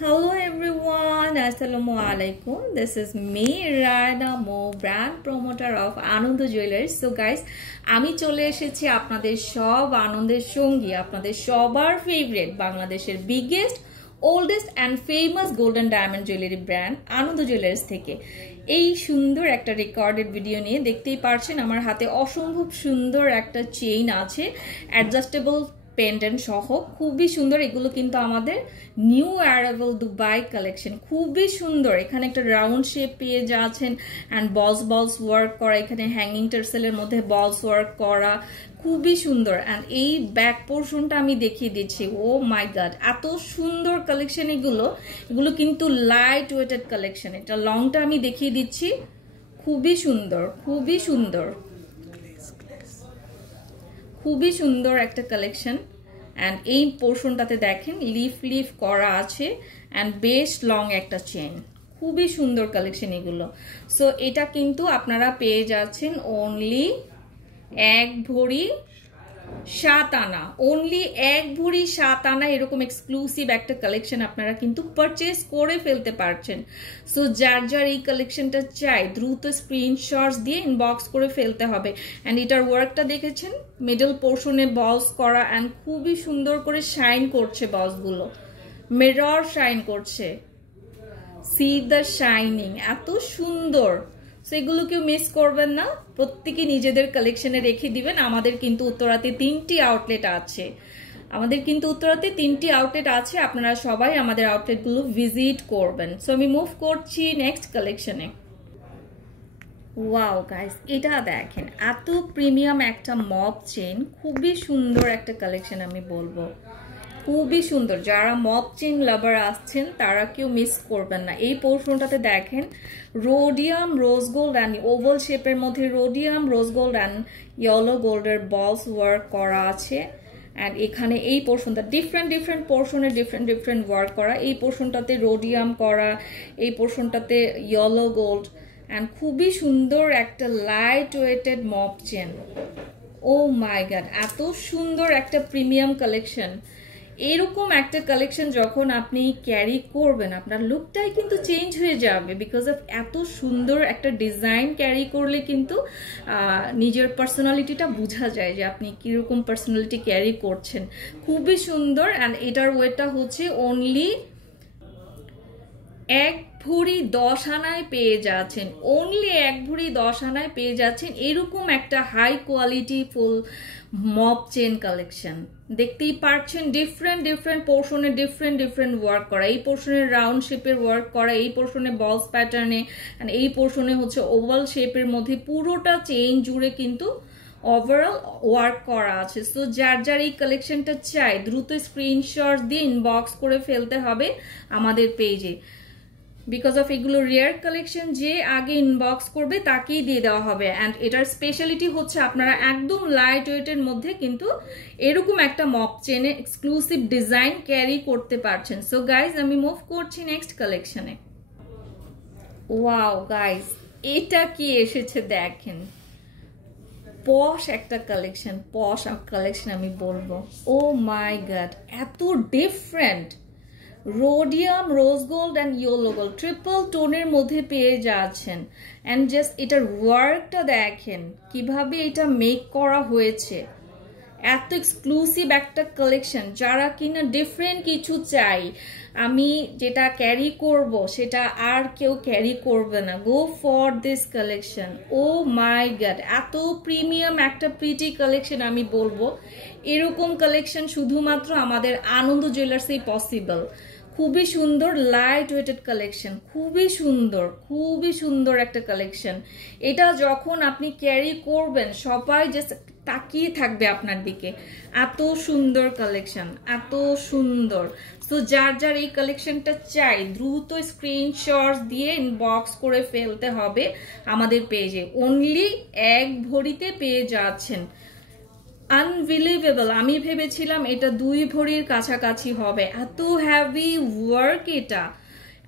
Hello everyone, Assalamu alaikum. This is me, Raina Mo, brand promoter of Ananda Jewellers. So guys, আমি চলে এসেছি আপনাদের সব আনন্দের সঙ্গী, আপনাদের সবার ফেভারিট বাংলাদেশের biggest, oldest and famous golden diamond jewellery brand Ananda Jewellers থেকে। এই সুন্দর একটা রেকর্ডেড ভিডিও নিয়ে দেখতেই পারছেন আমার হাতে অসম্ভব সুন্দর একটা চেইন আছে, অ্যাডজাস্টেবল পেন্ডেন্ট সহ, খুবই সুন্দর। এগুলো কিন্তু আমাদের নিউ অ্যারাইভাল দুবাই কালেকশন, খুবই সুন্দর। এখানে একটা রাউন্ড শেপ পেয়ে যাচ্ছেন অ্যান্ড বলস ওয়ার্ক করা, এখানে হ্যাঙ্গিং টার্সেলের মধ্যে বলস ওয়ার্ক করা, খুবই সুন্দর। অ্যান্ড এই ব্যাক পোর্শনটা আমি দেখিয়ে দিচ্ছি। ও মাই গড, এত সুন্দর কালেকশন এগুলো কিন্তু লাইট ওয়েটেড কালেকশন। এটা লংটা আমি দেখিয়ে দিচ্ছি, খুবই সুন্দর, খুবই সুন্দর, খুবই সুন্দর একটা কালেকশন। অ্যান্ড এই পোর্শনটাতে দেখেন লিফ করা আছে অ্যান্ড বেশ লং একটা চেন, খুবই সুন্দর কালেকশন এগুলো। সো এটা কিন্তু আপনারা পেয়ে যাচ্ছেন অনলি 1 ভরি 7 আনা, অনলি 1 ভরি 7 আনা। এরকম এক্সক্লুসিভ একটা কালেকশন আপনারা কিন্তু পারচেস করে ফেলতে পারছেন। সো যার এই কালেকশনটা চাই দ্রুত স্ক্রিনশটস দিয়ে ইনবক্স করে ফেলতে হবে। অ্যান্ড এটার ওয়ার্কটা দেখেছেন, মিডল পোর্শনে বলস করা অ্যান্ড খুবই সুন্দর করে শাইন করছে, বলসগুলো মিরর শাইন করছে, সি দ্য শাইনিং, এত সুন্দর। সেগুলো কেউ মিস করবেন না, প্রত্যেকে নিজেদের কালেকশনে রেখে দিবেন। আমাদের কিন্তু উত্তরাতে 3টি আউটলেট আছে, আপনারা সবাই আমাদের আউটলেটগুলো ভিজিট করবেন। সো আমি মুভ করছি নেক্সট কালেকশনে। ওয়াও গাইস, এটা দেখেন, এত প্রিমিয়াম একটা মপ চেইন, খুবই সুন্দর একটা কালেকশন আমি বলবো, খুবই সুন্দর। যারা মপ চেইন লাভার আসছেন তারা কেউ মিস করবেন না। এই পোর্শনটাতে দেখেন rhodium rose gold and oval শেপের মধ্যে rhodium rose gold and yellow গোল্ডের বলস ওয়ার্ক করা আছে। অ্যান্ড এখানে এই পোর্শনটা ডিফারেন্ট পোর্শনে ডিফারেন্ট ওয়ার্ক করা। এই পোর্শনটাতে রোডিয়াম করা, এই পোর্শনটাতে ইয়েলো গোল্ড অ্যান্ড খুবই সুন্দর একটা light weighted mop chain. O my god, এত সুন্দর একটা প্রিমিয়াম কালেকশন। এরকম একটা কালেকশন যখন আপনি ক্যারি করবেন আপনার লুকটাই কিন্তু চেঞ্জ হয়ে যাবে, বিকজ অফ এত সুন্দর একটা ডিজাইন ক্যারি করলে কিন্তু নিজের পার্সোনালিটিটা বোঝা যায় যে আপনি কিরকম পার্সোনালিটি ক্যারি করছেন। খুবই সুন্দর। অ্যান্ড এটার ওয়েটটা হচ্ছে অনলি 1 ভরি 10 আনায় পেয়ে যাচ্ছেন, অনলি 1 ভরি 10 আনায় পেয়ে যাচ্ছেন এরকম একটা high quality full mop chain collection. দেখতেই পাচ্ছেন ডিফারেন্ট পোর্শনে ডিফারেন্ট ওয়ার্ক করা। এই পোর্শনে রাউন্ড শেপের ওয়ার্ক করা, এই পোর্শনে বলস প্যাটার্নে, এন্ড এই পোর্শনে হচ্ছে ওভাল শেপের মধ্যে পুরোটা চেইন জুড়ে কিন্তু ওভারঅল ওয়ার্ক করা আছে। সো যার এই কালেকশনটা চাই দ্রুত স্ক্রিনশট দিয়ে ইনবক্স করে ফেলতে হবে আমাদের পেজে, বিকজ অফ এগুলো রেয়ার কালেকশন, যে আগে ইনবক্স করবে তাকেই দিয়ে দেওয়া হবে। অ্যান্ড এটার স্পেশালিটি হচ্ছে আপনারা একদম লাইট ওয়েটের মধ্যে কিন্তু এরকম একটা মপ চেনে এক্সক্লুসিভ ডিজাইন ক্যারি করতে পারছেন। সো গাইজ আমি মুভ করছি নেক্সট কালেকশনে। ওয়াও গাইজ, এটা কি এসেছে দেখেন, পশ একটা কালেকশন আমি বলবো। ও মাই গড, এত different rhodium rose gold and yellow gold triple টোনের মধ্যে পেয়ে যাচ্ছেন। অ্যান্ড জাস্ট এটার ওয়ার্কটা দেখেন কিভাবে এটা মেক করা হয়েছে, এত এক্সক্লুসিভ একটা কালেকশন। যারা কিনা ডিফারেন্ট কিছু চাই, আমি যেটা ক্যারি করব সেটা আর কেউ ক্যারি করবে না, go for this collection. Oh my god, এত প্রিমিয়াম একটা প্রিটি কালেকশন আমি বলবো। এরকম কালেকশন শুধুমাত্র আমাদের আনন্দ জুয়েলার্সেই পসিবল। খুবই সুন্দর লাইট ওয়েটেড কালেকশন, খুবই সুন্দর একটা কালেকশন। এটা যখন আপনি ক্যারি করবেন সবাই জাস্ট তাকিয়ে থাকবে আপনার দিকে, এত সুন্দর কালেকশন, এত সুন্দর। তো যার এই কালেকশনটা চাই দ্রুত স্ক্রিনশট দিয়ে ইনবক্স করে ফেলতে হবে আমাদের পেজে। অনলি 1 ভরিতে পেয়ে যাচ্ছেন, আনবিলিভেবল। আমি ভেবেছিলাম এটা 2 ভরির কাছাকাছি হবে, এত হ্যাভি ওয়ার্ক এটা,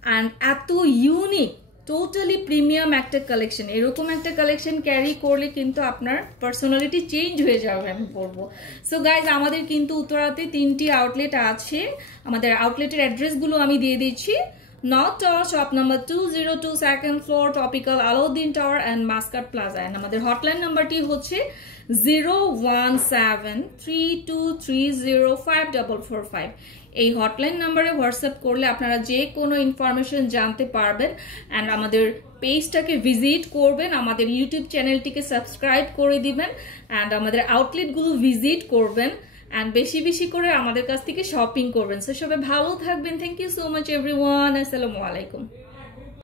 অ্যান্ড এত ইউনিক। টোটালি প্রিমিয়াম একটা কালেকশন। এরকম একটা কালেকশন ক্যারি করলে কিন্তু আপনার পার্সোনালিটি চেঞ্জ হয়ে যাবে আমি বলবো। সো গাইজ, আমাদের কিন্তু উত্তরাতে 3টি আউটলেট আছে। আমাদের আউটলেটের অ্যাড্রেসগুলো আমি দিয়ে দিচ্ছি। North Tower, shop number 202, second floor, Tropical Alauddin Tower and Mascot Plaza. And আমাদের হটলাইন নাম্বারটি হচ্ছে 01732305445। এই হটলাইন নাম্বারে হোয়াটসঅ্যাপ করলে আপনারা যে কোনো ইনফরমেশন জানতে পারবেন। অ্যান্ড আমাদের পেজটাকে ভিজিট করবেন, আমাদের ইউটিউব চ্যানেলটিকে সাবস্ক্রাইব করে দিবেন, অ্যান্ড আমাদের আউটলেটগুলো ভিজিট করবেন, অ্যান্ড বেশি বেশি করে আমাদের কাছ থেকে শপিং করবেন। সো সবাই ভালো থাকবেন। Thank you so much everyone. আসসালামু আলাইকুম।